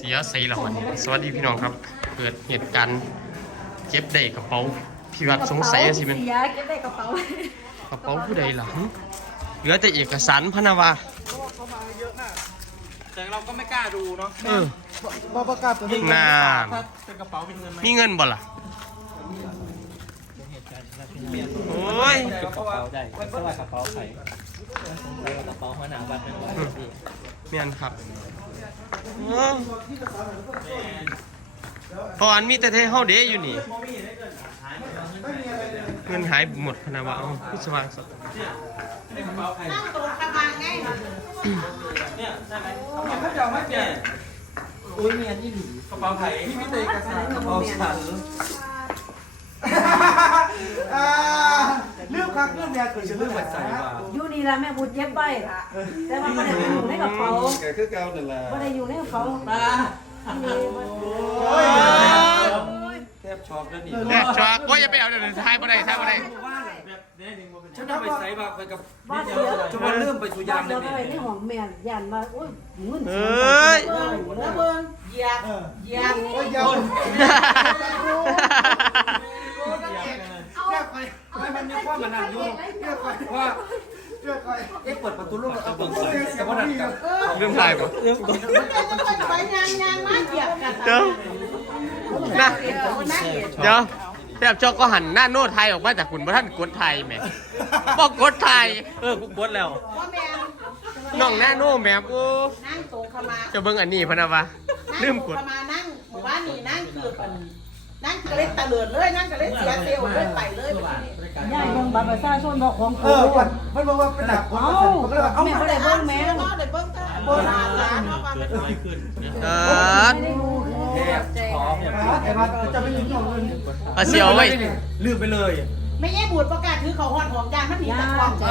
สียใส่ละวันสวัสดีพี่น้องครับ เกิดเหตุการณ์เก็บได้กระเป๋าพี่วัดสงสัยสิมันเสียเก็บได้กระเป๋ากระเป๋าผู้ใดล่ะหึเหลือแต่เอกสารพะนาวาแต่เราก็ไม่กล้าดูเนาะเออบ่ประกาศตัวนี้นานถ้าเป็นกระเป๋าเป็นเงินไหมมีเงินบ่ล่ะโอ้ยกระเป๋าได้ไม่ใช่ว่ากระเป๋าใครใส่ กระเป๋าหัวหน้าบ้านเป็นว่าดีเมียนครับโอ้เพราะอันมีแต่เทเฮาเด้อยู่นี่ เงินหายหมดพะนาวาเอ้าพิศวางสดกระเป๋าใครตัวกระบังไงเนี่ยได้ไหมเขาจะไม่เปลี่ยนอุ้ยเมียนี่หนีกระเป๋าใครพี่ไม่เตะกระสานกระเป๋าฉันอ่าเรื่อง คักเรื่องเนี่ยเกิดจะเรื่องแบบใส่อยู่นี่ละแม่บุญเย็บใบแต่ว่าไม่ได้อยู่ในกระเป๋าแกคือเก่านั่นแหละไม่ได้อยู่ในกระเป๋าตาโอ้ยแทบช็อกแล้วนี่แรกชักว่าอย่าไปเอาเดี๋ยวนี้ทายบ่ได้ทายบ่ได้ฉันไปใส่บาไปกับบ้านเสียจะมาเริ่มไปสุยามเลยนี่หองแม่ยันมาโอ้ยเงินเอ้ยแล้วเบิ่งเหยียบเหยียบโอ้ยยาวเรียกไป ไม่มันมีความมันนั่นอยู่ ว่าเรียกไปเอ๊ะเปิดประตูลูกเอาเปิดกับว่านั่นกับเรื่องทายบ่เรื่องก่อนไปงานงานมาเหยียบกันเดี๋ยวนะเดี๋ยวแทบชอกก็หันหน้าโน้ตไทยออกมาจากคุณพระท่านกดไทยแหม่บอกกดไทยเออกูกดแล้วว่าแม่น้องหน้าโน้แม่โอ้นั่งโตขมาจะเบิ่งอันนี้พะนะวะลืมกดขมานั่งหมู่บ้านนี่นั่งคือกัน นั่งกระเล็ดตะเลิดเลยนั่งกระเล็ดเสียเซลล์เลยไปเลยแบบนี้ยายเบิ่งบัตรประชาชนบอกของเออมันมันบอกว่าเป็นหลักคนเอ้ามันก็เลยว่าเอ้าแม่บ่ได้เบิ่งแม่เนาะได้เบิ่งตาโบราณร้านเนาะว่ามันเกิดอะไรขึ้นเออไม่ได้ดูแทบท้องเนี่ยไอ้บ้านจะไม่ยิงของเงินเอาเสียวไว้ลืมไปเลยไม่แย่บูดประกาศถือเขาหอดหอมยานมันหนียาจากกล้องใจ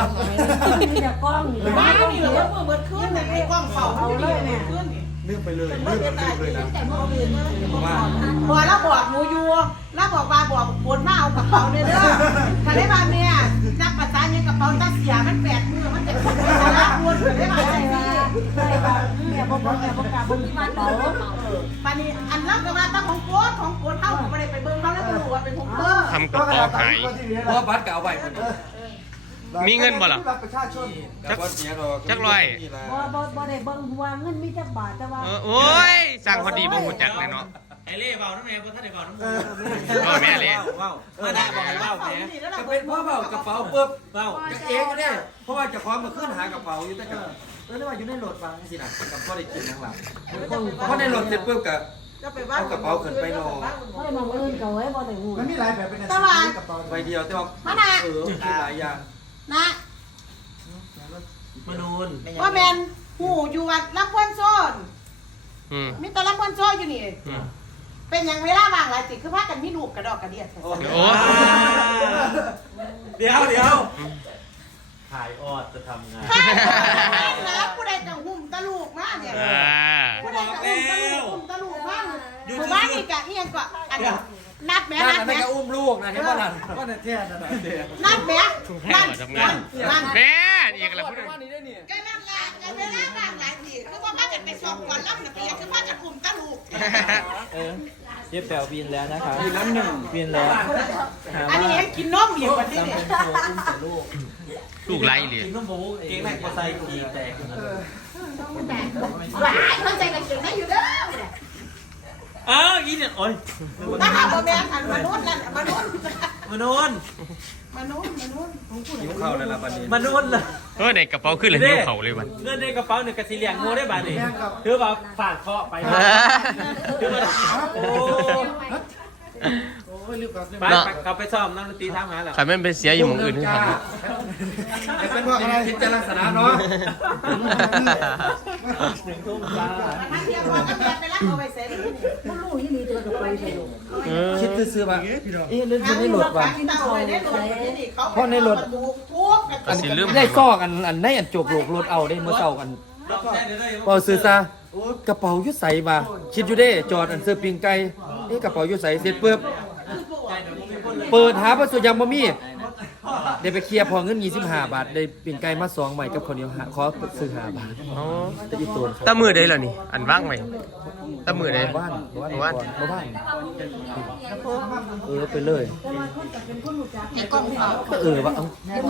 มีแต่กล้องนี่บ้านนี่เหรอว่าเมื่อคืนน่ะไอ้กล้องเฝ้าเอาเลยแม่คืนนี่ ลืมไปเลยเมื่ลือมเดือนลืตายมเลยนะแต่เมื่อคืนว่าพอเราบอกหนูอยู่เราบอกว่าบอกบนมาเอากระเป๋าเด้อเด้อคันได้มาเนี่ยนับภาษาเนี่ยกระเป๋าตาเสียมันแปดมือมันจะเป็นสาระวนได้มาใช่ได้ว่าใช่ว่าแม่บ่บอกแม่บ่กล้าเบิ่งที่บ้านเขาปานนี้อันรับก็ว่าตั้งของโกดของโกดเท่าไม่ได้ไปเบิ่งเขาแล้วก็รู้ว่าเป็นของเธอทำกระเป๋าหายเพราะบัตรเก่าไปคนนี้ มีเงินบ่ล่ะรับประชาชนจักจักร้อย บ่บ่บ่ได้เบิ่งว่าเงินมีจักบาทแต่ว่าเออโอ้ยสั่งพอดีบ่หูจักเลยเนาะ ไอเล่เบาน้ำแม่เพราะท่านได้เบาน้ำเอมูอก็แม่เลย ว้าวมาได้บอกให้เบาแหมจะเป็นเพราะเบากระเป๋าปุ๊บเบาจะเองเนี่ยเพราะว่าจะคว้ามาขึ้นหากระเป๋าอยู่แต่ก็แล้วว่าอยู่ในรถฟังสินะกับพ่อได้กินข้างหลังเพราะในรถเสร็จปุ๊บกับเอากระเป๋าขึ้นไปนอนบ่ได้มองอื่นก็ไว้บ่ได้ฮู้มันมีหลายแบบเป็นอาชีพกระเป๋าใบเดียวแต่ว่าเออคือหลายอย่าง นะมนูนว่าแมนหูอยู่วัดลำพวนโซนอืมมีแต่ลำพวนโซนอยู่นี่ อืมเป็นอย่างเวลาว่างหลายติคือพากันมีลูกกระดอกกระเดียดโอ้เดี๋ยวเดี๋ยวถ่ายออดจะทำงานข้านะผู้ใดจะหุ่มตะลูกมากเนี่ยอ่าผู้ใดจะหุ่มตะลูกหุ่มตะลูกมากหมู่บ้านนี่กะเอียงก็อันนั ดแม่นั่นนัดนั่นแม่ก็อุ้มลูกนะที่ว่านั่นก็ในเที่ยนั่นแหละนัดแม่ถูกให้นัดขอทำงานนัดแม่อีกแล้วพูดว่านี่ได้เนี่ยก็นั่นละกันเวลาว่างหลายทีคือว่าพากันไปสอบก่อนรับนักเรียนคือพากันหุ่มตะลูก เออเย็บแปลวบินแล้วนะครับมีน้ำหนึ่งบินแล้วหาอันว่านี้เห็นกินนมอยู่กว่าที่จำนี่เป็นโชว์อุ้มแต่ลูกลูกไรเลยกินน้ำหมูเก่งแรกพอใส่ขีแตกว้ายเข้าใจกันเก่งได้อยู่เด้อ อ้าวอีเนี่ยโอ้ยถ้าหากว่าแม่อันมนุษย์นั่นมนุษย์มนูนมนุษย์มนุษย์หิวข้าวแล้วล่ะบัดนี้มนูนล่ะเออในกระเป๋าขึ้นเลยหิวเขาเลยวันเงินในกระเป๋าหนึ่งกระสีเหลียงงูได้บาทนี่ถือว่าฝากเคาะไปนะถือว่าโอ้ โอ้ยรีบกลับไปไปกลับไปซ้อมนักดนตรีทำงานแล้วขันมันไปเสียอยู่หมองอื่นที่ทำ จะเป็นว่าอะไรพิจารณาเนาะหนึ่งทุ่มจ้าถ้าเทียบว่าก็แม่ไปรับเอาไปเสร็จนี่บ่รู้อีหลีตัวก็ไปใส่ลูกคิดซื้อมาเอ๊ะเรื่องทางในนี้รรถถว่ะว่ะ ที่เต่าไว้ในรถนี่เขาเพราะในรถ ทุกทุกก็สิลืม ได้ซอกอันอันได้อันจกโลกรถเอาได้เมื่อเช้ากันเปาซื้อซะกระเป๋ายุดใส่มาคิดอยู่ได้จอดอันเสื้อปิงไก่นี่กระเป๋ายุดใส่เสร็จปุ๊บ เปิดหาประสุยังบ่มีได้ไปเคลียร์พอเงิน25บาทได้ปิ่งไก่มา2ใหม่กับข้าวเหนียวหาขอซื้อ5บาทอ๋อแต่อีตัวตามือได้เหรอนี่ อันว่างไหมตามือได้บ้านบ้านบ้านบ้านเออไปเลยไอ้กล้องเขาก็เออว่าเอา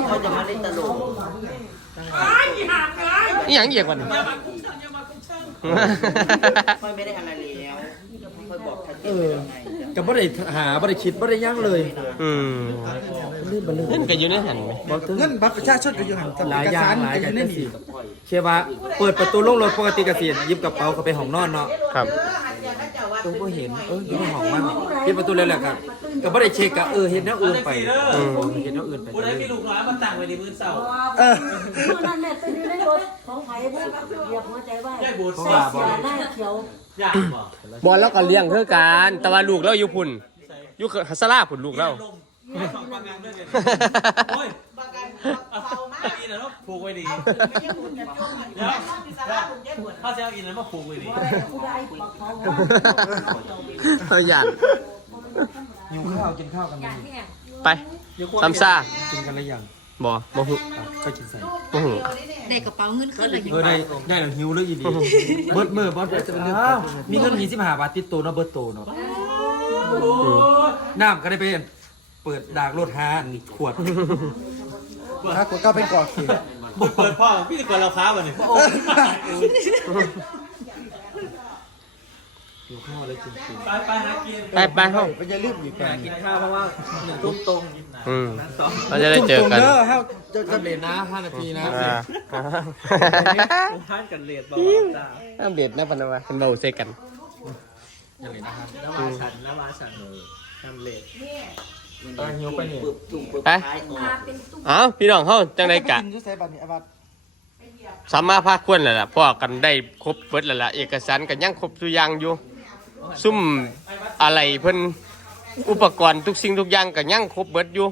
เขาจะมาเล่นตลกนี่ยังเอียกกว่านี้ค่อยไม่ได้อะไรแล้วค่อย บอกชัดเจเอนอก็บ่ได้หาบ่ได้คิดบ่ได้ยั้งเลยอืมลืมบ่ลืมเงินก็อยู่ในหันไหมบ่ถึงเงินบัตรประชาชนก็อยู่หันกับหลายเอกอย่าสางรหลายก็อกันยู่ในจังนี่ซี่เชื่อว่าเปิดประตูลงรถปกติก็สิหยิบกระเป๋าเข้าไปห้องนอนเนาะครับต้องบ่เห็นเอออยู่ในห้องมันปิดประตูแล้วแหละก็ก็บ่ได้เช็คก็เออเฮ็ดแนวอื่นไปเออเฮ็ดแนวอื่นไปผู้ใดมีลูกน้อยมาตั้งไว้ในมือเสาเออเมื่อนั้นแม่ไปอยู่ในรถของไผบ่เหยียบหัวใจไว้ได้บูดเสียหน้าเขียวอ ยากบอกบอลแล้วก็เลี้ยงคือกันแต่ว่าลูกเราอยู่พุ่นอยู่ฮัสลาพุ่นลูกเรา ลมสองประกันด้วยเนี่ยโอ้ยประกันเขามากกินแล้วผูกไว้ดีไม่ยังหุ่นจะจุ่มมันเดี๋ยวพิซซ่าหุ่นแย่หุ่นข้าวเช้ากินแล้วมาผูกไว้ดีผู้ใดปักเขาเราอยากหิวข้าวกินข้าวกันไปซัมซ่ากินกันหรือยัง บ่บ่หุไปกินใส่บ่หุได้กระเป๋าเงินขึ้นเลยเออได้ได้แล้วหิวเลยอีดีเบิดมื้อบ่ได้จะเป็นเรื่องมีเงิน25บาทติดตัวเนาะเบิดโตเนาะน้ำก็ได้ไปเปิดดากรถหาขวดถ้ากดก็เป็นกอเขียนเปิดพ่อพี่ตะโกนเราค้าวันนี้ หิวข้าวเลยกินกินไปไปหากินไปไปห้องไม่จะลืมอีกแปลงกินข้าวเพราะว่าหนึ่งทุ่มตรงอืมเราจะได้เจอกันเด้อเฮาจะจะจะเล่นนะ5นาทีนะอ่าท่านกันเลดบอกจ้าห้ามเด็ดนะพะนาวาเป็นเบาเซกันอย่าเล่นนะครับแล้วมาฉันแล้วมาฉันทำเลดตอนหิวไปนี่ไปเอาพี่น้องเฮาจังไดกะกินอยู่ใส่บัตรนี่ไอ้บัตรสามารถพาควรแล้วล่ะพ่อกันได้ครบเบิดแล้วล่ะเอกสารกันยังครบทุกอย่างอยู่ ซุ่มอะไรเพิ่นอุปกรณ์ทุกสิ่งทุกอย่างก็ยังครบเบิดอยู่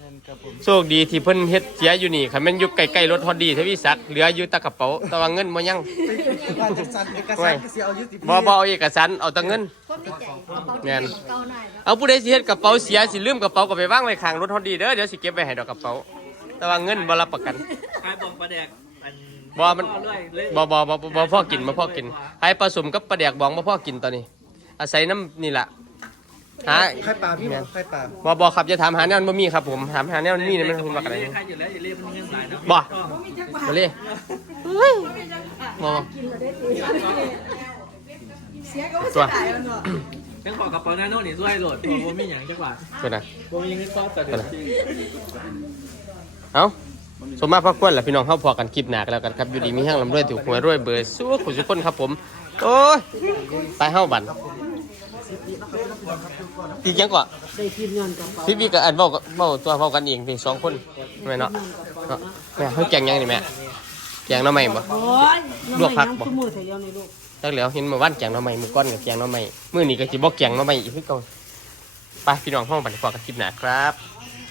นั่นครับผมโชคดีที่เพิ่นเฮ็ดเสียอยู่นี่คันแม่นอยู่ใกล้ๆรถฮอดดีทวีศักดิ์เหลืออยู่แตะกระเป๋าแต่ว่าเงินบ่ยังว่าจะสั่นเอกสารก็สิเอาอยู่สิบ่บ่เอาเอกสารเอาแต่เงินความในใจกระเป๋าแม่นเก่าหน่อยเอาผู้ใดสิเฮ็ดกระเป๋าเสียสิลืมกระเป๋าก็ไปวางไว้ข้างรถฮอดดีเด้อเดี๋ยวสิเก็บไว้ให้ดอกกระเป๋า แต่ว่าเงินบ่รับประกันขายบองปลาแดกอันบ่มันบ่บ่บ่บ่บ่พอกินบ่พอกินไปผสมกับปลาแดกบองบ่พอกินตอนนี้ อาศัยน้ำนี่ล่ะหาไข่ปลาพี่บอกไข่ปลาบ่บ่ครับอย่าถามหาแนวมันบ่มีครับผมถามหาแนวมันมีนี่มันคุณว่ากันไดใครอยู่แล้วอย่าเรียกมันเงินหลายนะบ่บ่เลยบ่ตัวฉันขอกระเป๋าหน้าโน่นนี่ด้วยโหลดตัวผมไม่หยังจังหวะตัวน่ะผมยังไม่ชอบแต่เด็กเอ้าสมมาพักควรล่ะพี่น้องเฮาพอกันคลิปหน้ากันแล้วกันครับอยู่ดีมีแห้งลำรวยถูกหวยรวยเบอร์สู้ผู้ทุกคนครับผม โอ้ยไปเฮาบัน อีกยังก่อนได้กินเงินกระเป๋าพี่พี่กับอันเว้ากับเว้าตัวเว้ากันเองพี่สองคนแม่เนาะเนาะแม่เฮาแกงยังนี่แม่แกงหน่อไม้บ่ โอ้ยลวกผักบ่ น้ำมันยังซุมื้อเดียวนี่ลูกจักแล้วเห็นเมื่อวานแกงหน่อไม้มื้อก่อนก็แกงหน่อไม้มื้อนี้ก็สิบ่แกงหน่อไม้อีกคือเก่าไปพี่น้องเฮาบัดนี้พอกันคลิปหน้าครับ